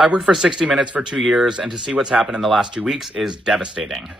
I worked for 60 Minutes for 2 years, and to see what's happened in the last 2 weeks is devastating.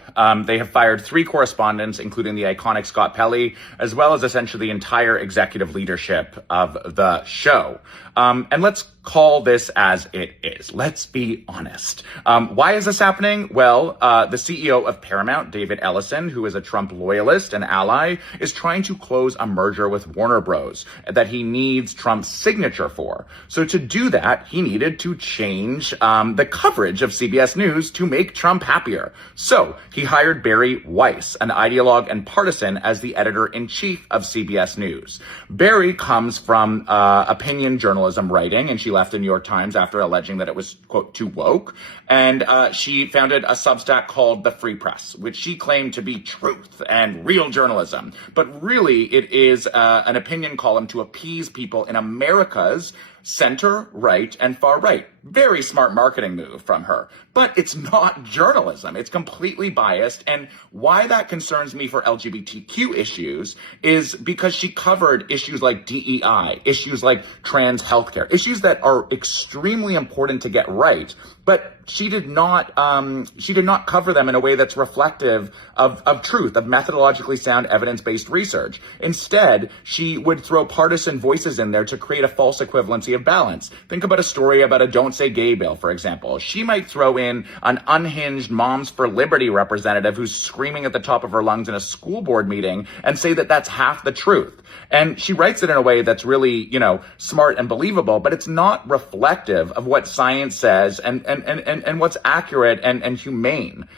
They have fired 3 correspondents, including the iconic Scott Pelley, as well as essentially the entire executive leadership of the show. And let's call this as it is. Let's be honest. Why is this happening? Well, the CEO of Paramount, David Ellison, who is a Trump loyalist and ally, is trying to close a merger with Warner Bros. That he needs Trump's signature for. So to do that, he needed to change the coverage of CBS News to make Trump happier. So he hired Barry Weiss, an ideologue and partisan, as the editor-in-chief of CBS News. Barry comes from opinion journalism writing, and she left the New York Times after alleging that it was, quote, too woke. And she founded a Substack called The Free Press, which she claimed to be truth and real journalism. But really, it is an opinion column to appease people in America's center, right, and far right. Very smart marketing move from her. But it's not journalism. It's completely biased. And why that concerns me for LGBTQ issues is because she covered issues like DEI, issues like trans healthcare, issues that are extremely important to get right. But she did not cover them in a way that's reflective of truth, of methodologically sound evidence-based research. Instead, she would throw partisan voices in there to create a false equivalency of balance. Think about a story about a Don't Say Gay bill, for example. She might throw in an unhinged Moms for Liberty representative who's screaming at the top of her lungs in a school board meeting and say that that's half the truth. And she writes it in a way that's really, smart and believable, but it's not reflective of what science says and what's accurate and humane.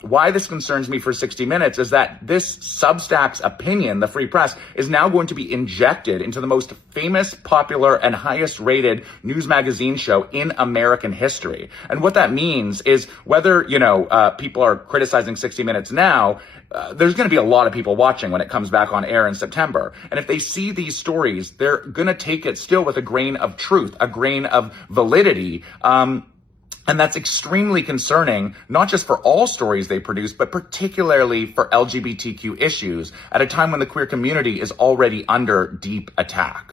Why this concerns me for 60 Minutes is that this Substack's opinion, the Free Press, is now going to be injected into the most famous, popular, and highest rated news magazine show in American history. And what that means is whether, people are criticizing 60 Minutes now, there's going to be a lot of people watching when it comes back on air in September. And if they see these stories, they're going to take it still with a grain of truth, a grain of validity. And that's extremely concerning, not just for all stories they produce, but particularly for LGBTQ issues at a time when the queer community is already under deep attack.